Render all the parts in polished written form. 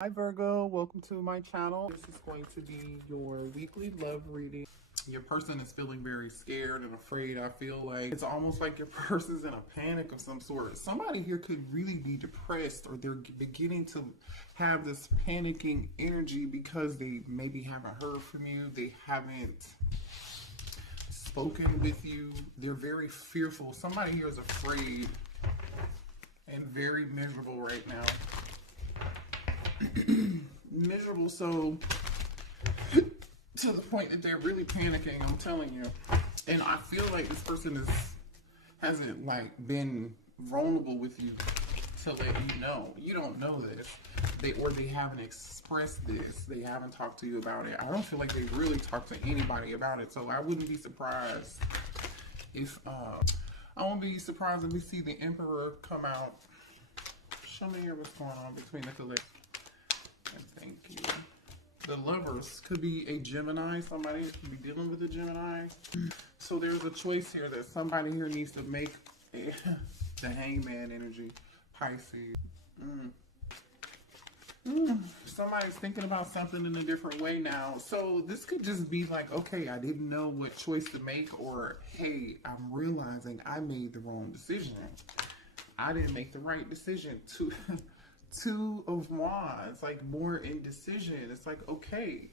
Hi Virgo, welcome to my channel. This is going to be your weekly love reading. Your person is feeling very scared and afraid. I feel like it's almost like your person's in a panic of some sort. Somebody here could really be depressed, or they're beginning to have this panicking energy because they maybe haven't heard from you. They haven't spoken with you. They're very fearful. Somebody here is afraid and very miserable right now. Miserable, so to the point that they're really panicking, I'm telling you. And I feel like this person hasn't like been vulnerable with you to let you know. You don't know this. They haven't expressed this. They haven't talked to you about it. I don't feel like they really talked to anybody about it. So I wouldn't be surprised if I won't be surprised if we see the Emperor come out. Show me here what's going on between the collective. Thank you. The Lovers could be a Gemini. Somebody could be dealing with a Gemini. So there's a choice here that somebody here needs to make. The Hangman energy. Pisces. Somebody's thinking about something in a different way now. So this could just be like, okay, I didn't know what choice to make, or hey, I'm realizing I made the wrong decision. I didn't make the right decision. Two of Wands, like more indecision. It's like, okay,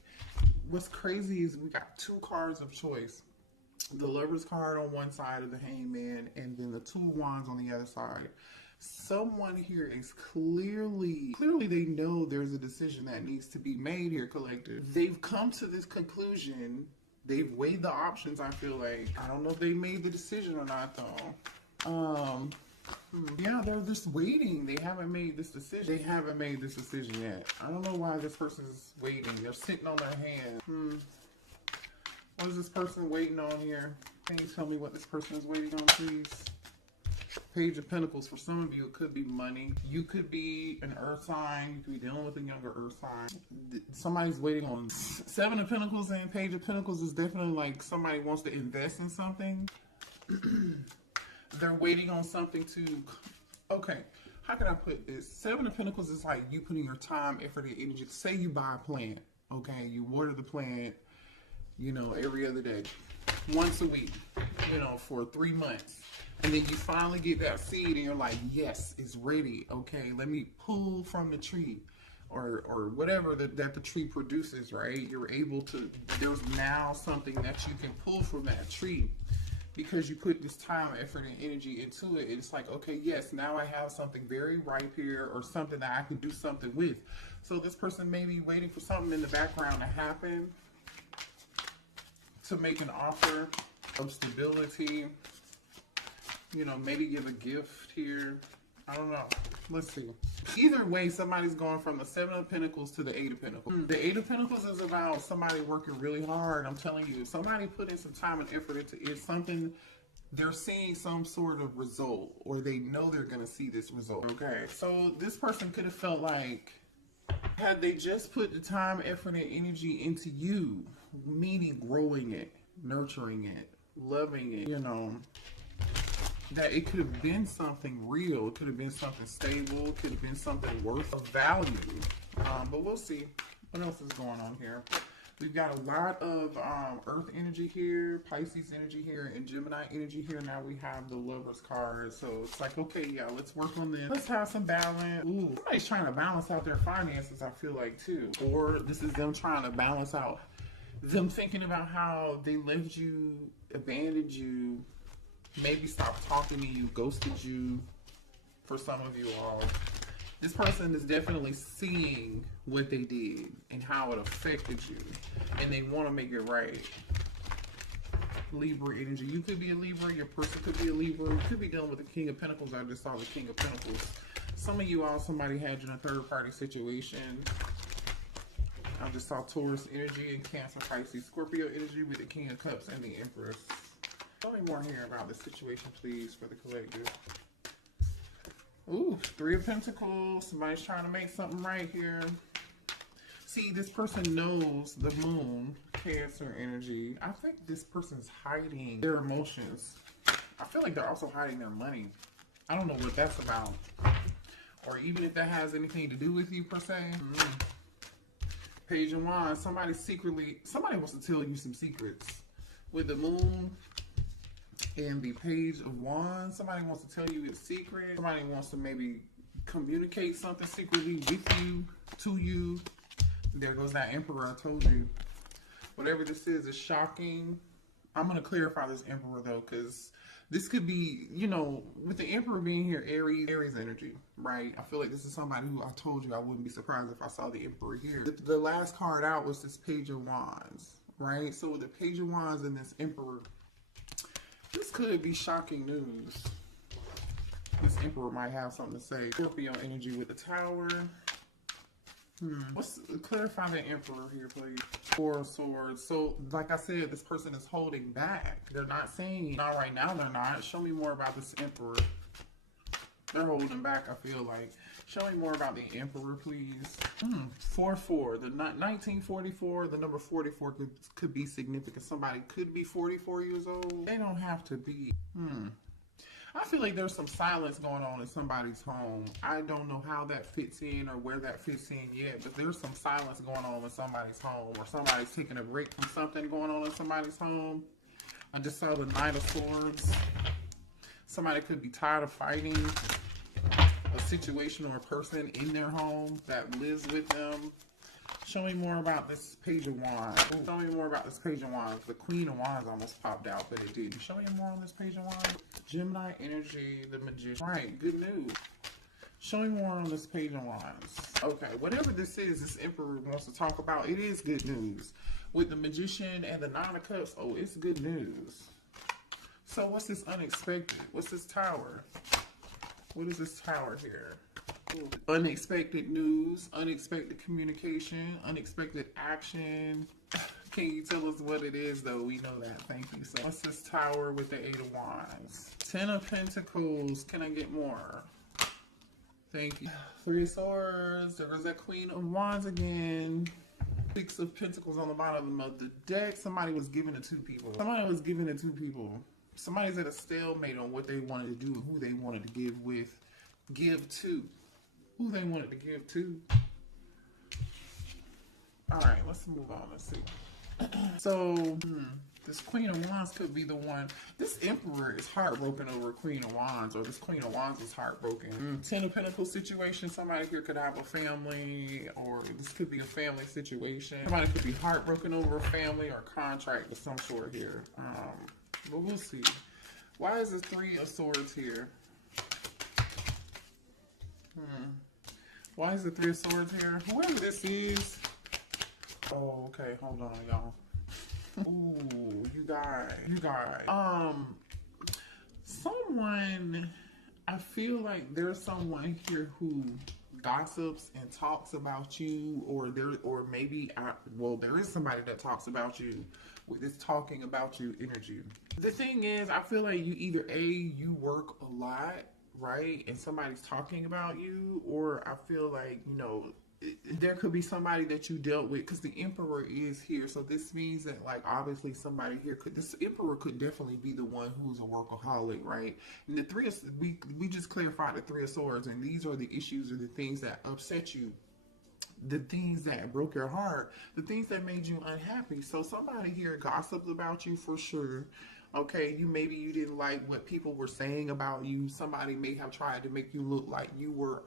what's crazy is we got two cards of choice. The Lover's card on one side of the Hangman, and then the Two of Wands on the other side. Someone here is clearly they know there's a decision that needs to be made here, collective. They've come to this conclusion. They've weighed the options, I feel like. I don't know if they made the decision or not, though. Yeah, they're just waiting. They haven't made this decision. They haven't made this decision yet. I don't know why this person's waiting. They're sitting on their hands. What is this person waiting on here? Can you tell me what this person is waiting on, please? Page of Pentacles. For some of you, it could be money. You could be an earth sign. You could be dealing with a younger earth sign. Somebody's waiting on Seven of Pentacles, and Page of Pentacles is definitely like somebody wants to invest in something. They're waiting on something to, okay, how can I put this? Seven of Pentacles is like you putting your time, effort, and energy. Say you buy a plant, okay? You water the plant, you know, every other day, once a week, you know, for 3 months. And then you finally get that seed and you're like, yes, it's ready. Okay, let me pull from the tree or whatever that the tree produces, right? You're able to, there's now something that you can pull from that tree. Because you put this time, effort, and energy into it, it's like, okay, yes, now I have something very ripe here, or something that I could do something with. So this person may be waiting for something in the background to happen, to make an offer of stability, you know, maybe give a gift here. I don't know. Let's see. Either way, somebody's going from the Seven of Pentacles to the Eight of Pentacles. The Eight of Pentacles is about somebody working really hard. I'm telling you, somebody put in some time and effort into it. Something, they're seeing some sort of result, or they know they're going to see this result. Okay, so this person could have felt like, had they just put the time, effort, and energy into you, meaning growing it, nurturing it, loving it, you know, that it could have been something real. It could have been something stable. It could have been something worth of value. But we'll see. What else is going on here? We've got a lot of Earth energy here, Pisces energy here, and Gemini energy here. Now we have the Lover's card. So it's like, okay, yeah, let's work on this. Let's have some balance. Ooh, somebody's trying to balance out their finances, I feel like, too. Or this is them trying to balance out, them thinking about how they left you, abandoned you, maybe stopped talking to you, ghosted you. For some of you all, this person is definitely seeing what they did and how it affected you, and they want to make it right. Libra energy. You could be a Libra. Your person could be a Libra. You could be dealing with the King of Pentacles. I just saw the King of Pentacles. Some of you all, somebody had you in a third-party situation. I just saw Taurus energy and Cancer, Pisces, Scorpio energy with the King of Cups and the Empress. Tell me more here about the situation, please, for the collective. Ooh, Three of Pentacles. Somebody's trying to make something right here. See, this person knows the Moon, Cancer energy. I think this person's hiding their emotions. I feel like they're also hiding their money. I don't know what that's about. or even if that has anything to do with you per se. Page of Wands, somebody wants to tell you some secrets. With the Moon and the Page of Wands, somebody wants to tell you a secret. Somebody wants to maybe communicate something secretly with you, to you. There goes that Emperor, I told you. Whatever this is shocking. I'm going to clarify this Emperor though, because this could be, you know, with the Emperor being here, Aries energy, right? I feel like this is somebody who I told you I wouldn't be surprised if I saw the Emperor here. The last card out was this Page of Wands, right? So with the Page of Wands and this Emperor, this could be shocking news. This Emperor might have something to say. Scorpio energy with the Tower. Let's clarify the Emperor here, please. Four of Swords. So, like I said, this person is holding back. They're not saying, not right now, they're not. Show me more about this Emperor. They're holding back, I feel like. Show me more about the Emperor, please. 4-4. The 1944, the number 44 could be significant. Somebody could be 44 years old. They don't have to be. I feel like there's some silence going on in somebody's home. I don't know how that fits in or where that fits in yet, but there's some silence going on in somebody's home, or somebody's taking a break from something going on in somebody's home. I just saw the Knight of Swords. Somebody could be tired of fighting a situation or a person in their home that lives with them. Show me more about this Page of Wands. Show me more about this Page of Wands. The Queen of Wands almost popped out, but it didn't. Show me more on this Page of Wands. Gemini energy, the Magician. Right, good news. Show me more on this Page of Wands. Okay, whatever this is, this Emperor wants to talk about, it is good news. With the Magician and the Nine of Cups, oh, it's good news. So what's this unexpected? What's this Tower? What is this Tower here? Unexpected news, unexpected communication, unexpected action. Can you tell us what it is, though? We know that. Thank you. So what's this Tower with the Eight of Wands? 10 of Pentacles. Can I get more? Thank you. 3 of Swords. There was that Queen of Wands again. 6 of Pentacles on the bottom of the deck. Somebody was giving it to people. Somebody was giving it to people. Somebody's at a stalemate on what they wanted to do and who they wanted to give to. Who they wanted to give to. Alright, let's move on. Let's see. So, this Queen of Wands could be the one. This Emperor is heartbroken over Queen of Wands, or this Queen of Wands is heartbroken. 10 of Pentacles situation. Somebody here could have a family, or this could be a family situation. Somebody could be heartbroken over a family or contract of some sort here. But we'll see. Why is the 3 of Swords here? Why is the 3 of Swords here? Whoever this is. Oh, okay. Hold on, y'all. Ooh, you guys. Someone, I feel like there's someone here who gossips and talks about you, or there is somebody that talks about you with this talking about you energy. The thing is, I feel like you either you work a lot, right, and somebody's talking about you, or I feel like, you know, there could be somebody that you dealt with, because the Emperor is here. So this means that, like, obviously somebody here this Emperor could definitely be the one who's a workaholic, right? And the 3 of, we just clarified the 3 of Swords, and these are the issues or the things that upset you, the things that broke your heart, the things that made you unhappy. So somebody here gossiped about you for sure. Okay, maybe you didn't like what people were saying about you. Somebody may have tried to make you look like you were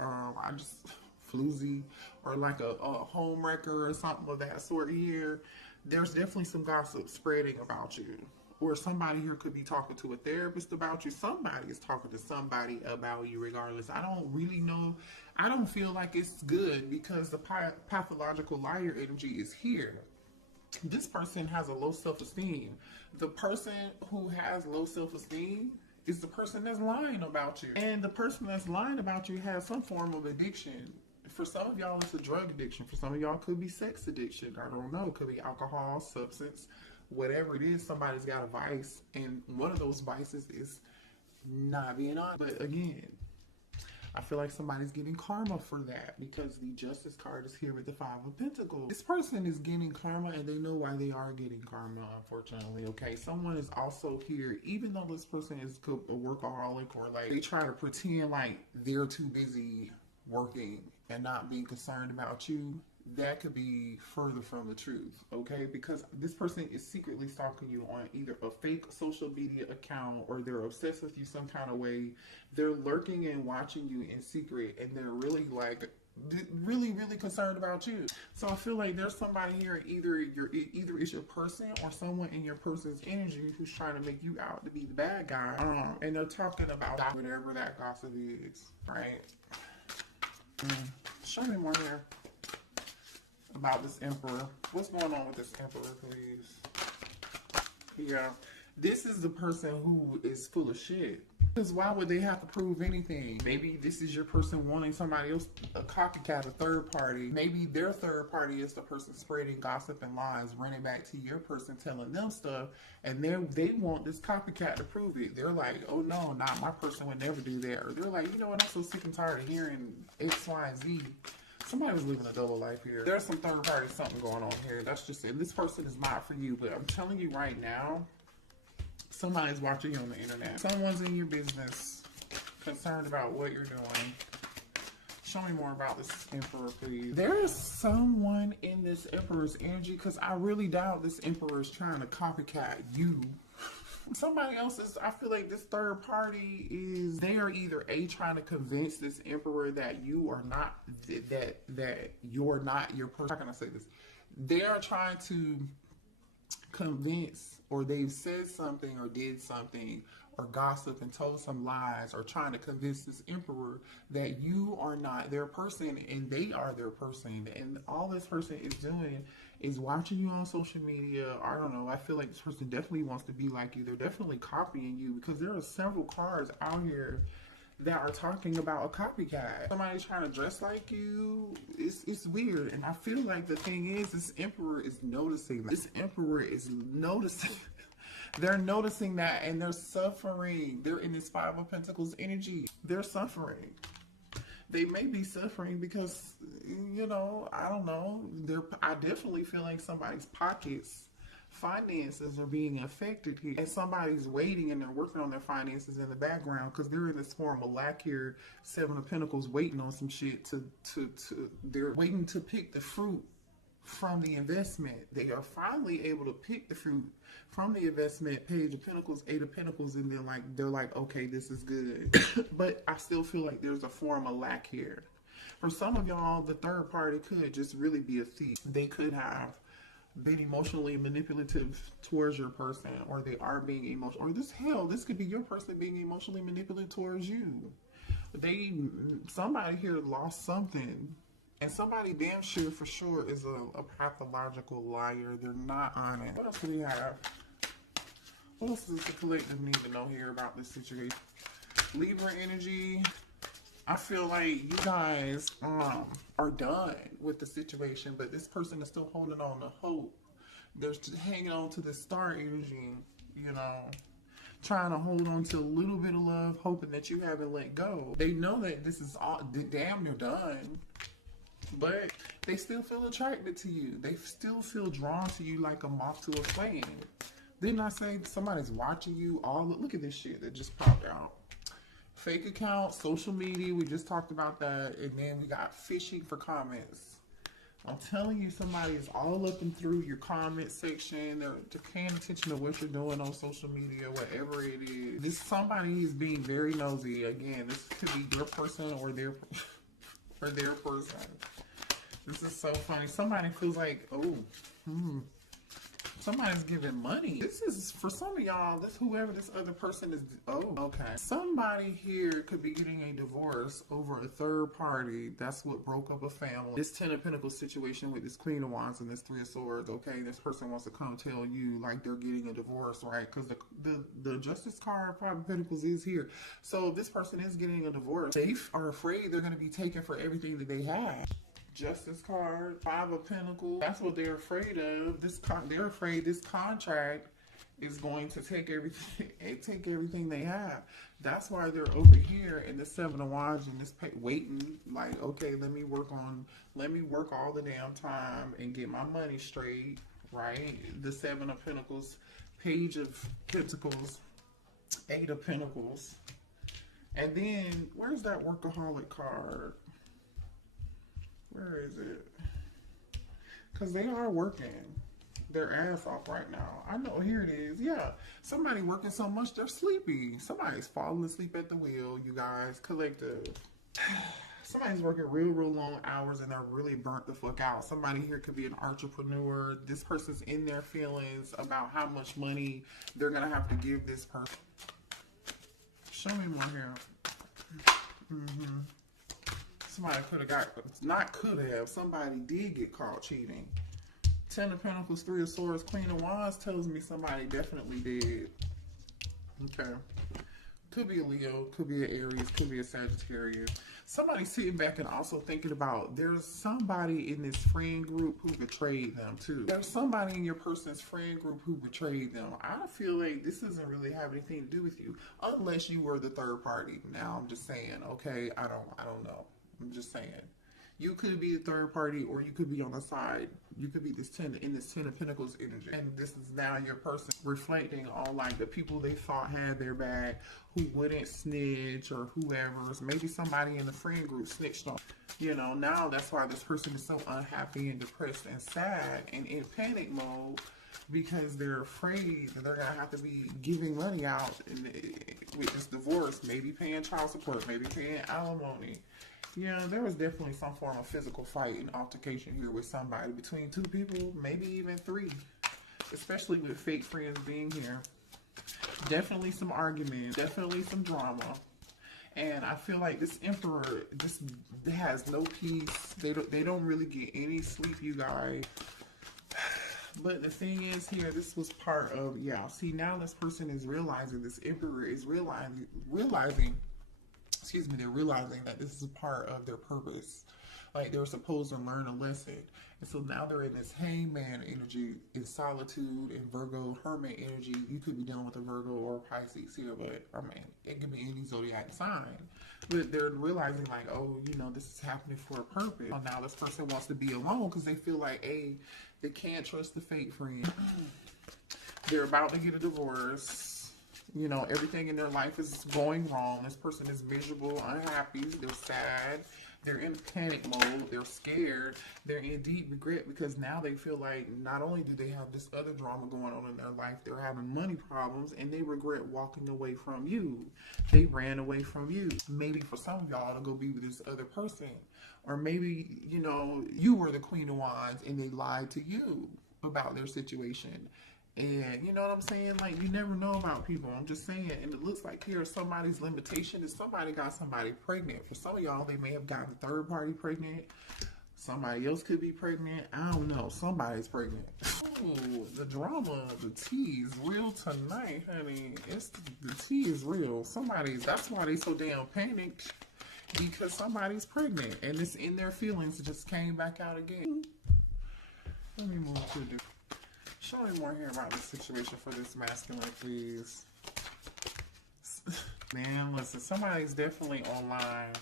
floozy, or like a home wrecker or something of that sort here. There's definitely some gossip spreading about you. Or somebody here could be talking to a therapist about you. Somebody is talking to somebody about you regardless. I don't really know. I don't feel like it's good, because the pathological liar energy is here. This person has a low self-esteem. The person who has low self-esteem is the person that's lying about you. And the person that's lying about you has some form of addiction. For some of y'all, it's a drug addiction. For some of y'all, it could be sex addiction. I don't know. It could be alcohol, substance, whatever it is. Somebody's got a vice, and one of those vices is not being honest. But again, I feel like somebody's getting karma for that, because the Justice card is here with the 5 of Pentacles. This person is getting karma, and they know why they are getting karma, unfortunately, okay? Someone is also here, even though this person is a workaholic, or like they try to pretend like they're too busy working and not being concerned about you, that could be further from the truth, okay? Because this person is secretly stalking you on either a fake social media account, or they're obsessed with you some kind of way. They're lurking and watching you in secret, and they're really like really concerned about you. So I feel like there's somebody here, either it's your person or someone in your person's energy who's trying to make you out to be the bad guy, and they're talking about whatever that gossip is, right? Show me more here about this emperor. What's going on with this emperor, please? Yeah, this is the person who is full of shit. Because why would they have to prove anything? Maybe this is your person wanting somebody else, a copycat, a third party. Maybe their third party is the person spreading gossip and lies, running back to your person, telling them stuff, and they want this copycat to prove it. They're like, oh no, not my person would never do that. Or they're like, you know what, I'm so sick and tired of hearing X, Y, and Z. Somebody was living a double life here. There's some third party something going on here. That's just it. This person is not for you, but I'm telling you right now, somebody's watching you on the internet. Someone's in your business, concerned about what you're doing. Show me more about this emperor, please. There is someone in this emperor's energy, because I really doubt this emperor is trying to copycat you. Somebody else is, I feel like this third party is, they are either trying to convince this emperor that you are not, that you're not your person. How can I say this? They are trying to convince, or they've said something or did something or gossip and told some lies, or trying to convince this emperor that you are not their person and they are their person. And all this person is doing is watching you on social media. I don't know. I feel like this person definitely wants to be like you. They're definitely copying you, because there are several cards out here that are talking about a copycat. Somebody's trying to dress like you. It's weird. And I feel like the thing is, this emperor is noticing. This emperor is noticing. They're noticing that, and they're suffering. They're in this Five of Pentacles energy. They're suffering. They may be suffering because, you know, I don't know. I definitely feel like somebody's pockets, finances are being affected here. And somebody's waiting and they're working on their finances in the background, because they're in this form of lack here. Seven of Pentacles, waiting on some shit they're waiting to pick the fruit from the investment. They are finally able to pick the fruit from the investment. Page of Pentacles, Eight of Pentacles, and then they're like, okay, this is good. But I still feel like there's a form of lack here. For some of y'all, the third party could just really be a thief. They could have been emotionally manipulative towards your person, or they are being emotional, or this could be your person being emotionally manipulative towards you. Somebody here lost something. And somebody damn sure for sure is a pathological liar. They're not honest. What else do we have? What else does the collective need to know here about this situation? Libra energy. I feel like you guys are done with the situation, but this person is still holding on to hope. They're just hanging on to the star energy, you know, trying to hold on to a little bit of love, hoping that you haven't let go. They know that this is all damn near done. But they still feel attracted to you. They still feel drawn to you like a moth to a flame. Didn't I say somebody's watching you? Look at this shit that just popped out. Fake account, social media, we just talked about that. And then we got phishing for comments. I'm telling you, somebody is all up and through your comment section. They're paying attention to what you're doing on social media, whatever it is. Somebody is being very nosy. Again, this could be your person or their person. This is so funny. Somebody feels like, somebody's giving money. This is, for some of y'all, whoever this other person is, okay. Somebody here could be getting a divorce over a third party. That's what broke up a family. This Ten of Pentacles situation with this Queen of Wands and this Three of Swords, okay, this person wants to come tell you like they're getting a divorce, right? Because the Justice card, Five of Pentacles, is here. So if this person is getting a divorce, they are afraid they're going to be taken for everything that they have. Justice card, Five of Pentacles. That's what they're afraid of. They're afraid this contract is going to take everything they have. That's why they're over here in the Seven of Wands and this waiting. Like, okay, let me work all the damn time and get my money straight. Right? The Seven of Pentacles, Page of Pentacles, Eight of Pentacles, and then where's that workaholic card? Where is it? Because they are working their ass off right now. I know, here it is. Yeah, somebody working so much they're sleepy. Somebody's falling asleep at the wheel, you guys. Collective. Somebody's working real long hours and they're really burnt the fuck out. Somebody here could be an entrepreneur. This person's in their feelings about how much money they're gonna have to give this person. Show me more here. Somebody could have got, not could have, somebody did get caught cheating. Ten of Pentacles, Three of Swords, Queen of Wands tells me somebody definitely did. Okay. Could be a Leo, could be an Aries, could be a Sagittarius. Somebody sitting back and also thinking about there's somebody in this friend group who betrayed them too. There's somebody in your person's friend group who betrayed them. I feel like this doesn't really have anything to do with you unless you were the third party. Now I'm just saying, okay, I don't know. I'm just saying. You could be the third party or you could be on the side. You could be this Ten of Pentacles energy. And this is now your person reflecting on like the people they thought had their back, who wouldn't snitch or whoever. Maybe somebody in the friend group snitched on. You know, now that's why this person is so unhappy and depressed and sad and in panic mode because they're afraid that they're going to have to be giving money out with this divorce, maybe paying child support, maybe paying alimony. Yeah, there was definitely some form of physical fight and altercation here with somebody, between two people, maybe even three, especially with fake friends being here. Definitely some arguments, definitely some drama. And I feel like this Emperor just has no peace. They don't really get any sleep, you guys. But the thing is here, this was part of, yeah, see, now this person is realizing, this Emperor is realizing they're realizing that this is a part of their purpose. Like they were supposed to learn a lesson. And so now they're in this hangman energy, in solitude, in Virgo, hermit energy. You could be dealing with a Virgo or a Pisces here, but I mean, it could be any zodiac sign. But they're realizing like, oh, you know, this is happening for a purpose. Well, now this person wants to be alone because they feel like, hey, they can't trust the fake friend. They're about to get a divorce. You know, everything in their life is going wrong. This person is miserable, unhappy, they're sad, they're in panic mode, they're scared, they're in deep regret because now they feel like not only do they have this other drama going on in their life, they're having money problems and they regret walking away from you. They ran away from you. Maybe for some of y'all to go be with this other person. Or maybe, you know, you were the Queen of Wands and they lied to you about their situation. And you know what I'm saying? Like, you never know about people. I'm just saying. And it looks like here somebody's limitation is somebody got somebody pregnant. For some of y'all, they may have gotten a third party pregnant. Somebody else could be pregnant. I don't know. Somebody's pregnant. Ooh, the drama, the tea is real tonight, honey. The tea is real. That's why they so damn panicked. Because somebody's pregnant. And it's in their feelings. It just came back out again. Let me move to the... Show me more here about this situation for this masculine, please. Man, listen, somebody's definitely online.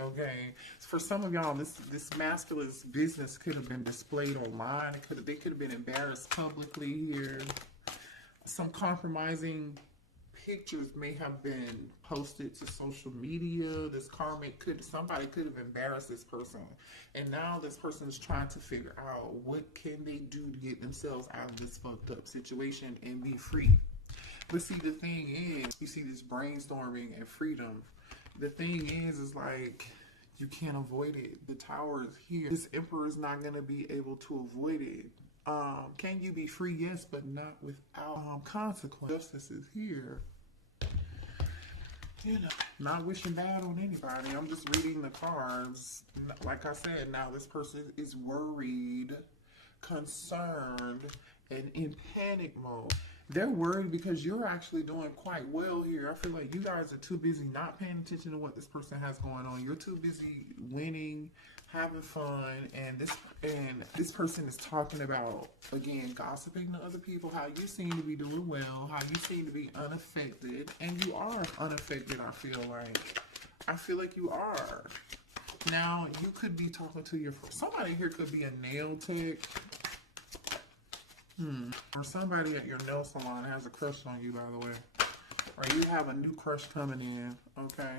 Okay, for some of y'all, this masculine's business could have been displayed online. They could have been embarrassed publicly here. Some compromising pictures may have been posted to social media. This karmic somebody could have embarrassed this person, and now this person is trying to figure out what can they do to get themselves out of this fucked up situation and be free. But see, the thing is, you see this brainstorming and freedom. The thing is like, you can't avoid it. The Tower is here. This Emperor is not going to be able to avoid it. Can you be free? Yes, but not without consequence. Justice is here. You know, not wishing bad on anybody. I'm just reading the cards. Like I said, now this person is worried, concerned, and in panic mode. They're worried because you're actually doing quite well here. I feel like you guys are too busy not paying attention to what this person has going on. You're too busy winning, having fun, and this person is talking about, again, gossiping to other people, how you seem to be doing well, how you seem to be unaffected, and you are unaffected. I feel like you are. Now, you could be talking to somebody here could be a nail tech. Or somebody at your nail salon has a crush on you, by the way. Or you have a new crush coming in, okay?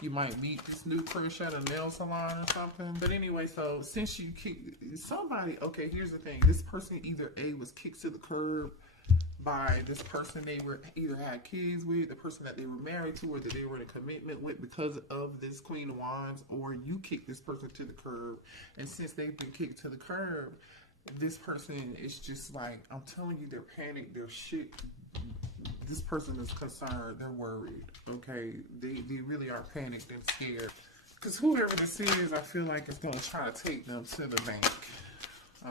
You might meet this new crush at a nail salon or something. But anyway, so since you kicked somebody, okay, here's the thing. This person either A, was kicked to the curb by this person they were either had kids with, the person that they were married to, or that they were in a commitment with because of this Queen of Wands, or you kicked this person to the curb. And since they've been kicked to the curb, this person is just like, I'm telling you, they're panicked, they're shit. This person is concerned, they're worried, okay? They really are panicked and scared. Because whoever this is, I feel like is going to try to take them to the bank.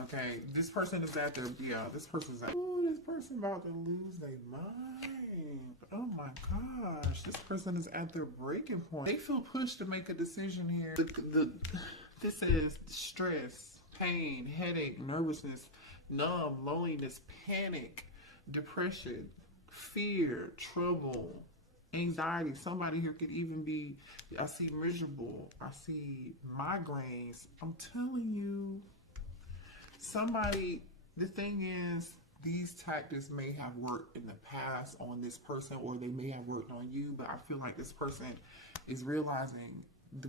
Okay, this person is at their, yeah, this person's like, oh, this person about to lose their mind. Oh my gosh, this person is at their breaking point. They feel pushed to make a decision here. This is stress, pain, headache, nervousness, numb, loneliness, panic, depression, fear, trouble, anxiety. Somebody here could even be, I see miserable, I see migraines. I'm telling you. Somebody, the thing is, these tactics may have worked in the past on this person, or they may have worked on you, but I feel like this person is realizing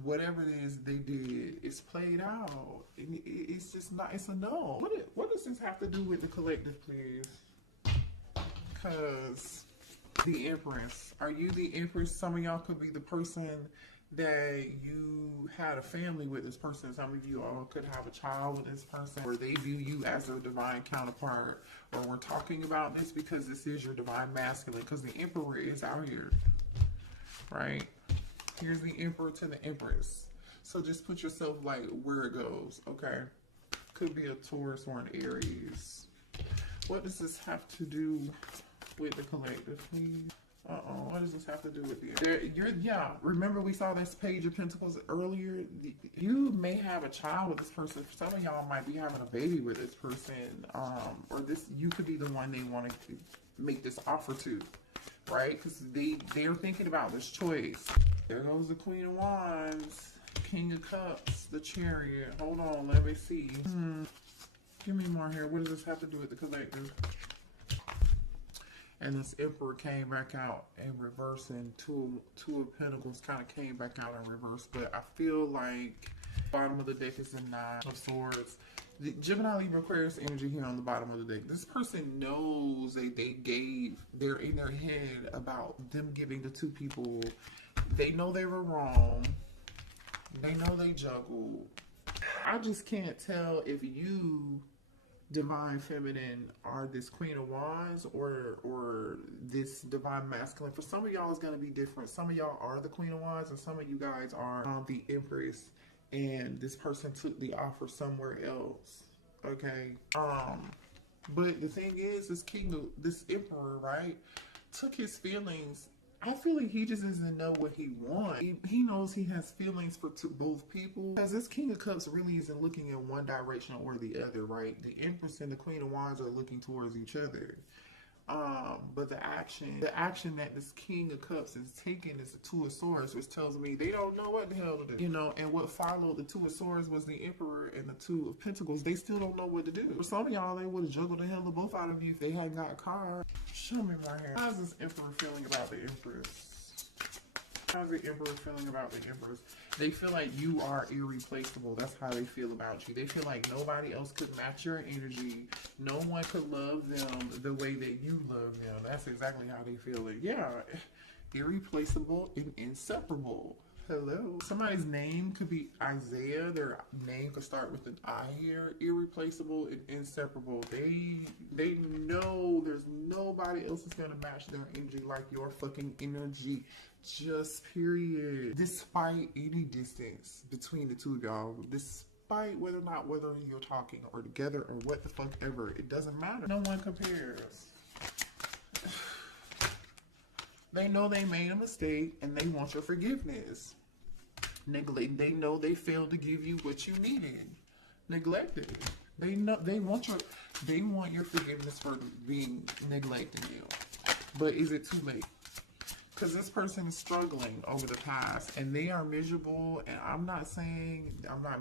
whatever it is they did is played out. It's just not, it's a no. What does this have to do with the collective, please? Because the Empress, are you the Empress? Some of y'all could be the person that you had a family with this person. Some of you all could have a child with this person, or they view you as their divine counterpart. Or we're talking about this because this is your divine masculine, because the Emperor is out here, right? Here's the Emperor to the Empress. So just put yourself like where it goes, okay? Could be a Taurus or an Aries. What does this have to do with the collective, please? What does this have to do with you? Yeah, remember we saw this Page of Pentacles earlier? You may have a child with this person. Some of y'all might be having a baby with this person. Or you could be the one they want to make this offer to, right? Because they're thinking about this choice. There goes the Queen of Wands, King of Cups, the Chariot. Hold on, let me see. Give me more here. What does this have to do with the collective? And this Emperor came back out in reverse, and two of Pentacles kind of came back out in reverse. But I feel like bottom of the deck is the Nine of Swords. The Gemini, Libra, Aquarius energy here on the bottom of the deck. This person knows they're in their head about them giving the two people. They know they were wrong. They know they juggled. I just can't tell if you, divine feminine, are this Queen of Wands or this divine masculine. For some of y'all it's going to be different. Some of y'all are the Queen of Wands, and some of you guys are the Empress, and this person took the offer somewhere else, okay? But the thing is, this Emperor, right, took his feelings. I feel like he just doesn't know what he wants. He knows he has feelings for both people. Because this King of Cups really isn't looking in one direction or the other, right? The Empress and the Queen of Wands are looking towards each other. But the action that this King of Cups is taking is the Two of Swords, which tells me they don't know what the hell to do. You know, and what followed the Two of Swords was the Emperor and the Two of Pentacles. They still don't know what to do. For some of y'all, they would have juggled the hell of both out of you if they hadn't got a car. Show me my hair. How's this Emperor feeling about the Empress? How's the Emperor feeling about the Empress? They feel like you are irreplaceable. That's how they feel about you. They feel like nobody else could match your energy. No one could love them the way that you love them. That's exactly how they feel it. Yeah, irreplaceable and inseparable. Hello. Somebody's name could be Isaiah. Their name could start with an I here. Irreplaceable and inseparable. They know there's nobody else that's gonna match their energy like your fucking energy. Just period. Despite any distance between the two of y'all, despite whether you're talking or together or what the fuck ever, it doesn't matter. No one compares. They know they made a mistake and they want your forgiveness. They know they failed to give you what you needed. Neglected. They know they want your forgiveness for being neglecting you. But is it too late? Because this person is struggling over the past and they are miserable, and I'm not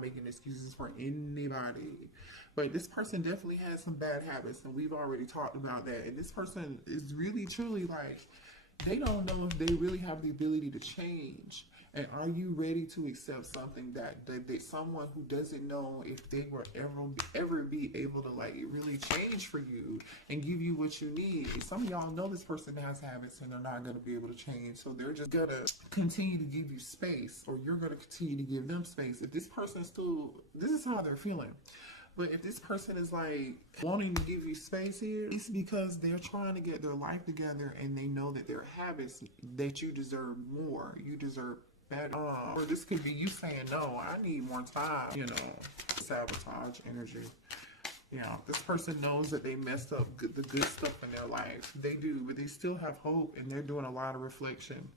making excuses for anybody, but this person definitely has some bad habits, and we've already talked about that. And this person is really truly like, they don't know if they really have the ability to change. And are you ready to accept something that someone who doesn't know if they will ever be able to like really change for you and give you what you need? Some of y'all know this person has habits and they're not going to be able to change, so they're just going to continue to give you space, or you're going to continue to give them space. If this person still, this is how they're feeling. But if this person is like wanting to give you space here, it's because they're trying to get their life together and they know that their habits, that you deserve more. You deserve better. Or this could be you saying, no, I need more time, you know, sabotage energy. Yeah, this person knows that they messed up the good stuff in their life. They do, but they still have hope and they're doing a lot of reflection.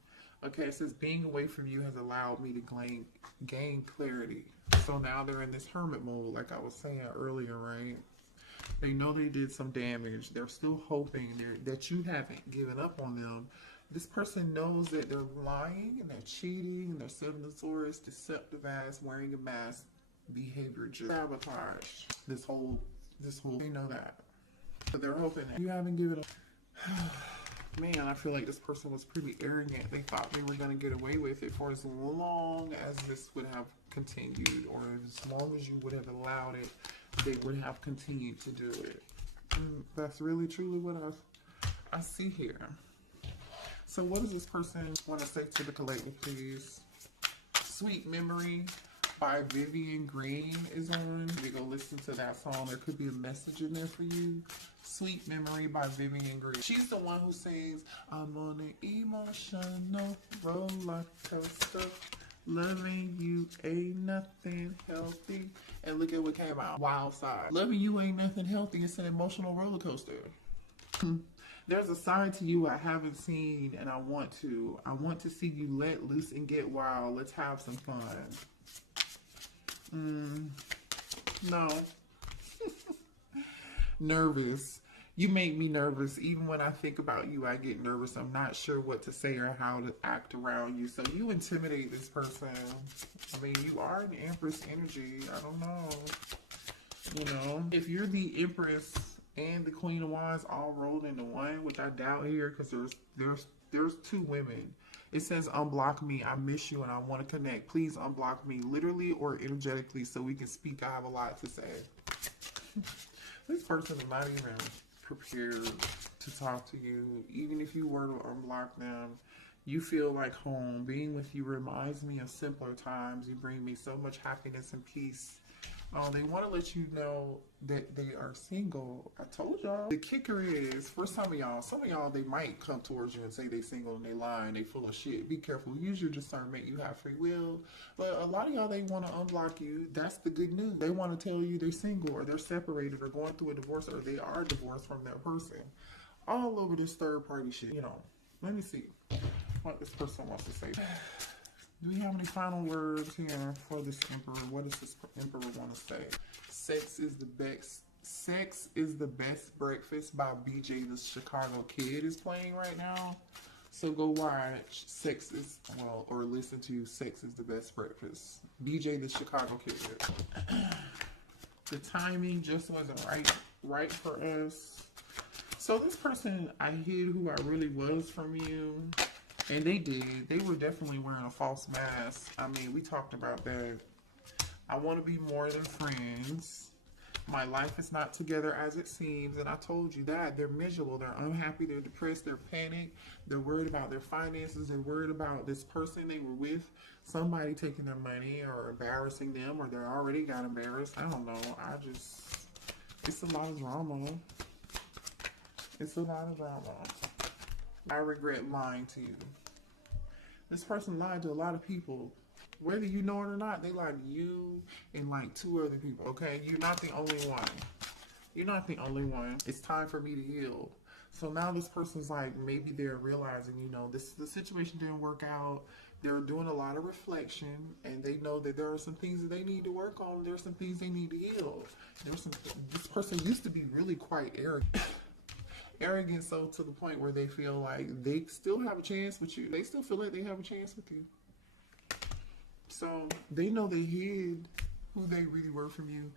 Okay, it says being away from you has allowed me to gain clarity. So now they're in this hermit mode, like I was saying earlier, right? They know they did some damage. They're still hoping that you haven't given up on them. This person knows that they're lying and they're cheating and they're Seven of Swords, deceptive ass, wearing a mask, behavior, just sabotage. This whole, they know that. But they're hoping that you haven't given up. Man, I feel like this person was pretty arrogant. They thought they were going to get away with it for as long as this would have continued, or as long as you would have allowed it, they would have continued to do it. And that's really truly what I see here. So what does this person want to say to the collective, please? Sweet Memory by Vivian Green is on. We go listen to that song. There could be a message in there for you. Sweet Memory by Vivian Green. She's the one who sings, I'm on an emotional roller coaster. Loving you ain't nothing healthy. And look at what came out. Wild Side. Loving you ain't nothing healthy. It's an emotional roller coaster. There's a side to you I haven't seen, and I want to. I want to see you let loose and get wild. Let's have some fun. No. Nervous. You make me nervous. Even when I think about you, I get nervous. I'm not sure what to say or how to act around you. So you intimidate this person. I mean, you are an Empress energy. I don't know. You know, if you're the Empress and the Queen of Wands all rolled into one, which I doubt here, because there's two women. It says unblock me. I miss you and I want to connect. Please unblock me, literally or energetically, so we can speak. I have a lot to say. This person is not even prepared to talk to you. Even if you were to unblock them, you feel like home. Being with you reminds me of simpler times. You bring me so much happiness and peace. They want to let you know that they are single. I told y'all. The kicker is, for some of y'all, they might come towards you and say they single and they lying, they full of shit. Be careful. Use your discernment. You have free will. But a lot of y'all, they want to unblock you. That's the good news. They want to tell you they're single or they're separated or going through a divorce or they are divorced from their person. All over this third party shit. You know, let me see what this person wants to say. Do we have any final words here for this Emperor? What does this Emperor want to say? Sex is the best. Sex is the best breakfast by BJ the Chicago Kid is playing right now. So go watch Sex is, well, or listen to Sex is the Best Breakfast. BJ the Chicago Kid. The timing just wasn't right for us. So this person, I hid who I really was from you. And they did. They were definitely wearing a false mask. I mean, we talked about that. I want to be more than friends. My life is not together as it seems. And I told you that. They're miserable. They're unhappy. They're depressed. They're panicked. They're worried about their finances. They're worried about this person they were with. Somebody taking their money or embarrassing them. Or they already got embarrassed. I don't know. It's a lot of drama. It's a lot of drama. I regret lying to you. This person lied to a lot of people. Whether you know it or not, they lied to you and like 2 other people, okay? You're not the only one. You're not the only one. It's time for me to heal. So now this person's like, maybe they're realizing, you know, the situation didn't work out. They're doing a lot of reflection and they know that there are some things that they need to work on. There's some things they need to heal. This person used to be really quite arrogant. Arrogant so to the point where they feel like they still have a chance with you. They still feel like they have a chance with you. So they know they hid who they really were from you.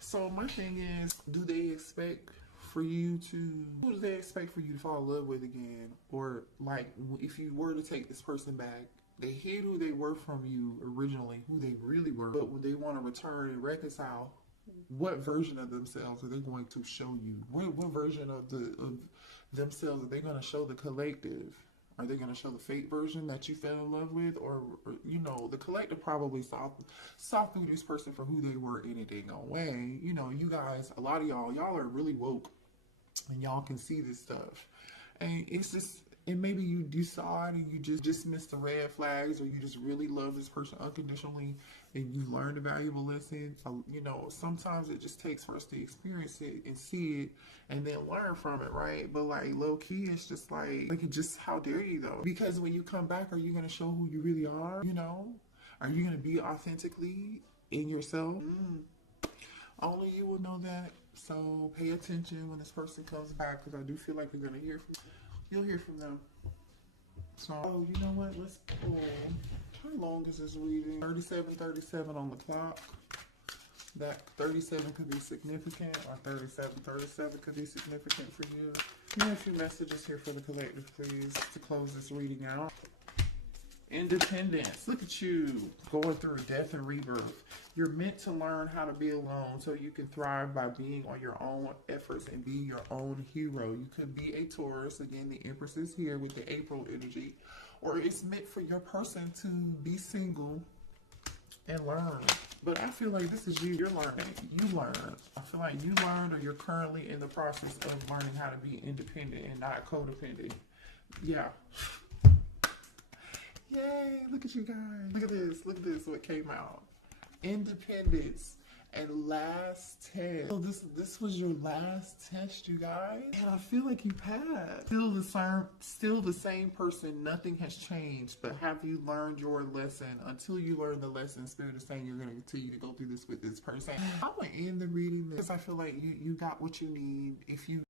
So my thing is, who do they expect for you to fall in love with again? Or like, if you were to take this person back, They hid who they were from you originally, who they really were. But when they want to return and reconcile, what version of themselves are they going to show you? What version of themselves are they going to show the collective? Are they going to show the fake version that you fell in love with? Or you know, the collective probably saw through this person for who they were in a dang way. You know, you guys, a lot of y'all are really woke. And y'all can see this stuff. And it's just, and maybe you saw it and you just dismissed the red flags, or you just really love this person unconditionally and you learned a valuable lesson. You know, sometimes it just takes for us to experience it and see it and then learn from it, right? But like low key, it's just like just how dare you though? Because when you come back, are you going to show who you really are? You know, are you going to be authentically in yourself? Only you will know that. So pay attention when this person comes back, because I do feel like you're going to hear from them. You'll hear from them. So, oh, you know what? Let's pull. How long is this reading? 37 on the clock. That 37 could be significant, or 37 could be significant for you. Give me a few messages here for the collective, please, to close this reading out. Independence. Look at you going through death and rebirth. You're meant to learn how to be alone so you can thrive by being on your own efforts and be your own hero. You could be a Taurus. Again, the Empress is here with the April energy. Or it's meant for your person to be single and learn. But I feel like this is you. You're learning. You learn. I feel like you learned, or you're currently in the process of learning how to be independent and not codependent. Yeah. Yay, look at you guys. Look at this. Look at this, what came out. Independence and last test. So this was your last test, you guys. And I feel like you passed. Still the same person. Nothing has changed. But have you learned your lesson? Until you learn the lesson, Spirit is saying you're going to continue to go through this with this person. I'm going to end the reading because I feel like you got what you need. If you